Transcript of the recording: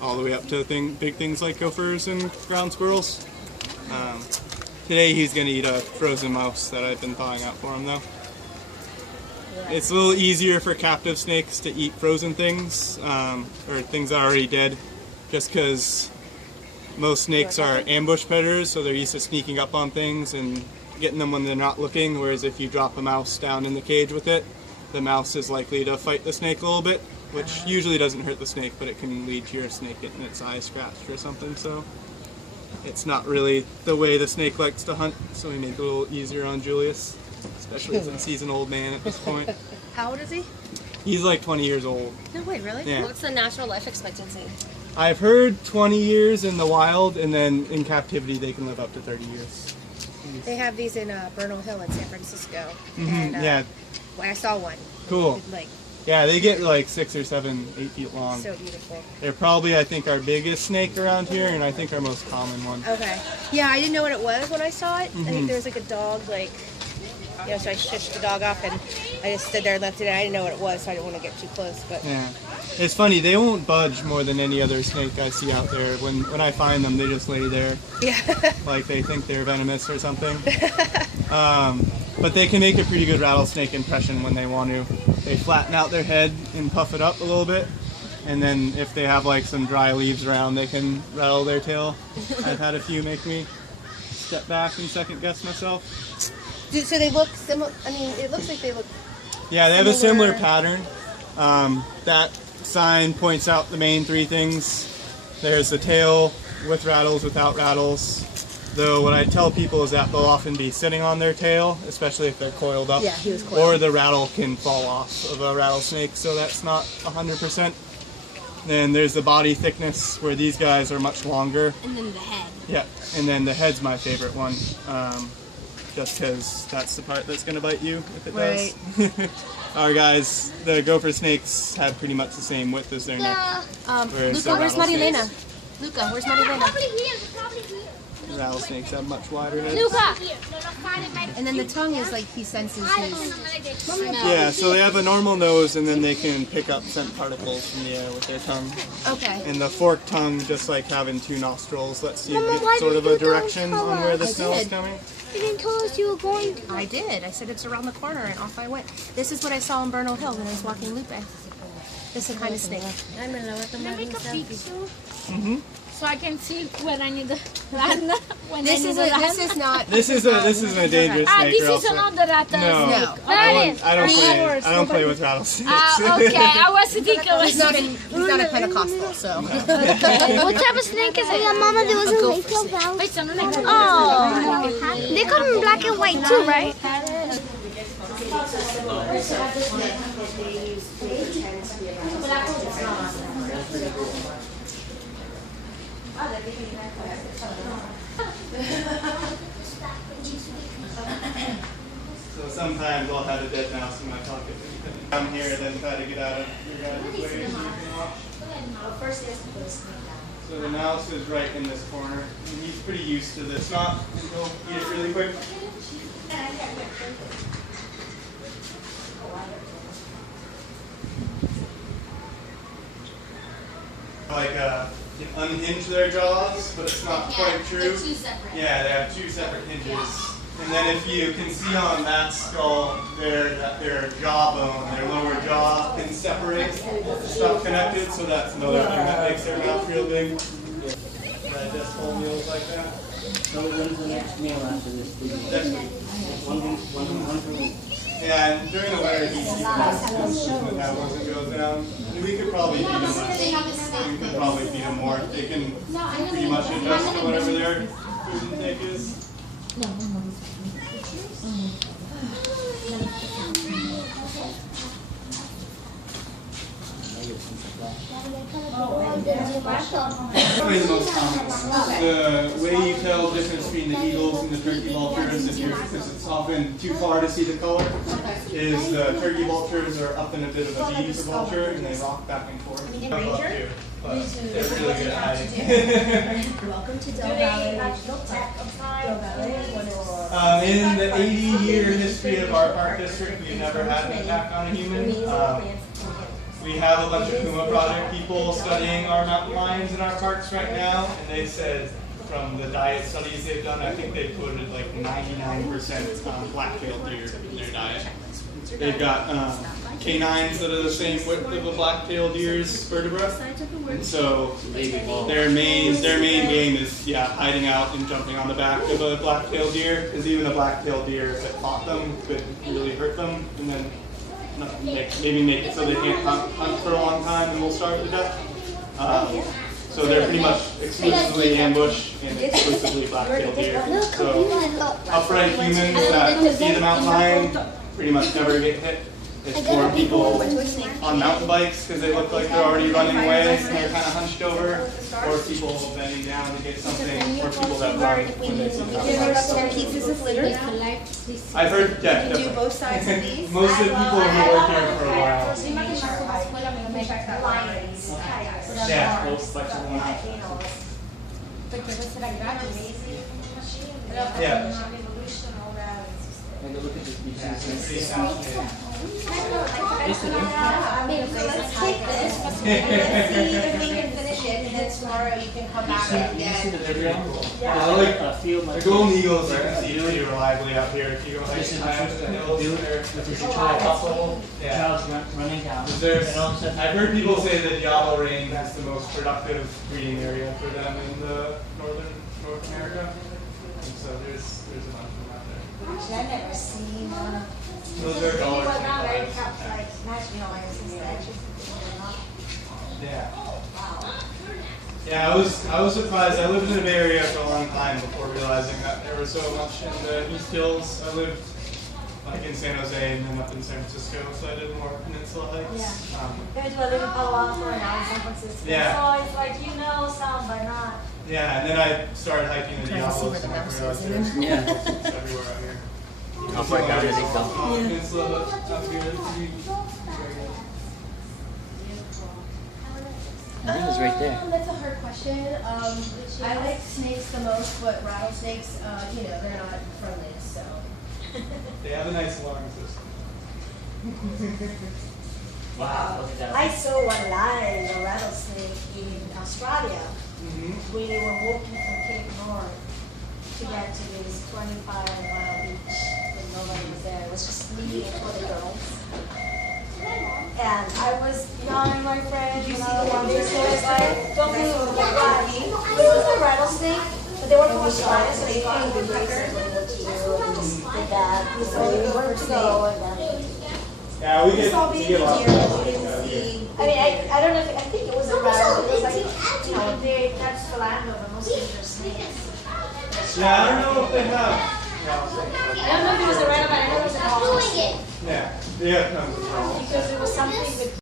all the way up to big things like gophers and ground squirrels. Today he's going to eat a frozen mouse that I've been thawing out for him though. It's a little easier for captive snakes to eat frozen things, or things that are already dead, just because most snakes are ambush predators, so they're used to sneaking up on things and getting them when they're not looking, whereas if you drop a mouse down in the cage with it, the mouse is likely to fight the snake a little bit, which usually doesn't hurt the snake, but it can lead to your snake getting its eye scratched or something, so it's not really the way the snake likes to hunt, so we made it a little easier on Julius. Especially since he's an old man at this point. How old is he? He's like 20 years old. No way, really? Yeah. What's the natural life expectancy? I've heard 20 years in the wild, and then in captivity they can live up to 30 years. They have these in Bernal Hill in San Francisco. Mm-hmm. And, yeah. I saw one. Cool. Like, yeah, they get like 6 or 7, 8 feet long. so beautiful. They're probably, I think, our biggest snake around here, and I think our most common one. Okay. Yeah, I didn't know what it was when I saw it. Mm-hmm. I think there was like a dog, like, you know, so I shushed the dog off and I just stood there and left it. I didn't know what it was, so I didn't want to get too close. But yeah, it's funny. They won't budge more than any other snake I see out there. When I find them, they just lay there. Yeah. Like they think they're venomous or something. But they can make a pretty good rattlesnake impression when they want to. They flatten out their head and puff it up a little bit, and then if they have like some dry leaves around, they can rattle their tail. I've had a few make me step back and second guess myself. So they look similar. I mean, it looks like they look. Yeah, they have a similar pattern. That sign points out the main 3 things. There's the tail with rattles, without rattles. Though what I tell people is that they'll often be sitting on their tail, especially if they're coiled up. Yeah, he was coiled. Or the rattle can fall off of a rattlesnake, so that's not 100%. Then there's the body thickness, where these guys are much longer. And then the head. Yeah, and then the head's my favorite one. Just because that's the part that's going to bite you if it does. Our guys, the gopher snakes have pretty much the same width as their neck. Luca, where's Marilena? Luca, where's Marilena? Rattlesnakes have much wider heads. Luca! And then the tongue is like he senses his. Yeah, so they have a normal nose and then they can pick up scent particles from the air with their tongue. Okay. And the forked tongue, just like having 2 nostrils, lets you get sort of a direction on where the smell is coming. You didn't tell us you were going to. I did. I said it's around the corner, and off I went. This is what I saw in Bernal Hill when I was walking Lupe. This is the kind of snake. I'm in love with the Make a picture. Mm-hmm. so I can see when I need to land. This is not. This isn't a dangerous snake. This or is else another rattle no, snake. I don't play with rattlesnakes. Okay, I was thinking it was. He's not a Pentecostal, so. What type of snake is it? Yeah, Mama, there was a Lakeville Valley. Wait, son, Oh, they come in black and white too, right? So sometimes I'll have a dead mouse in my pocket. Come here and then try to get out of your guys' way so you can watch. So the mouse is right in this corner, and he's pretty used to this. Not until eat it really quick. Like unhinge their jaws, but it's not quite true. They're 2 separate. Yeah, they have 2 separate hinges. And then if you can see on that skull, their jawbone, their lower jaw can separate, stuff connected, so that's another thing that makes their mouth real big. Digest whole meals like that. So when's the next meal after this? Next week. One per week. Yeah, and during the winter he's eating when that wasn't goes down. We could probably feed them less. We could probably feed them more. They can pretty much adjust to whatever their food intake is. Probably the most common one. The way you tell the difference between the eagles and the turkey vultures, because it's often too far to see the color, is the turkey vultures are up in a bit of a V for vulture and they rock back and forth. Ranger? But they're really good at hiding. Welcome to Del Valle. In the 80-year history of our park district, we've never had an attack on a human. we have a bunch of Puma Project people studying our mountain lions in our parks right now, and they said from the diet studies they've done, I think they quoted like 99% black-tailed deer in their diet. They've got canines that are the same width of a black-tailed deer's vertebra, and so their main game is hiding out and jumping on the back of a black-tailed deer, because even a black-tailed deer, if it fought them, could really hurt them, and then maybe make it so they can't hunt for a long time and will starve to death. So they're pretty much exclusively ambush and exclusively black-tailed deer. So upright humans that see the mountain lion pretty much never get hit. It's more people on mountain bikes because they look like they're already running away and they're kind of hunched over, or people bending down to get something, or people that run when they see the mountain lion. Pieces of litter. I've heard, yeah, Do both sides of these. most of the people who work here for a while. Yeah, those flexible ones. Yeah. Look at this piece. Pretty fascinating. Let's take this. Let's see if we can finish it, and then tomorrow you can come back and I like the golden eagles. You can see pretty reliably out here. If you go hiking high up the hills, Child's running down. I've heard people say that Diablo Range is the most productive breeding area for them in the North America. And so there's a bunch of them out there. Actually, I've never seen Those are well, not very $1.25. like national lions and statues. Yeah. Yeah, I was surprised. I lived in the Bay Area for a long time before realizing that there was so much in the East Hills. I lived like in San Jose and then up in San Francisco, so I did more peninsula hikes. Yeah. There's one in Palo Alto and now in San Francisco. Yeah. So it's like you know some, but not. Yeah, and then I started hiking the Diablos and I realized there's it's everywhere out here. How far down did it go? Peninsula, but up here, it's pretty good. I think it's right there. That's a hard question. I like snakes the most, but rattlesnakes, they're not friendly, so. They have a nice alarm system. Wow, look at that. I saw one lion, a rattlesnake in Australia. We were walking from Cape North to get to this 25-mile beach when nobody was there. It was just me and 20 girls. And I was young and my friend, so I was like, don't move, get right. It was a rattlesnake, but they were from Australia, so they came with me, so we went to you and just did that. So we were to go and then. Yeah, we get a lot of I mean, I don't know if, I think it was a rattle, it was like, that's the land of the most dangerous snakes. Yeah, I don't know if they have. I don't know if it was a rattle, but I know it was a rattle. Yeah, they have tons of Because it was something with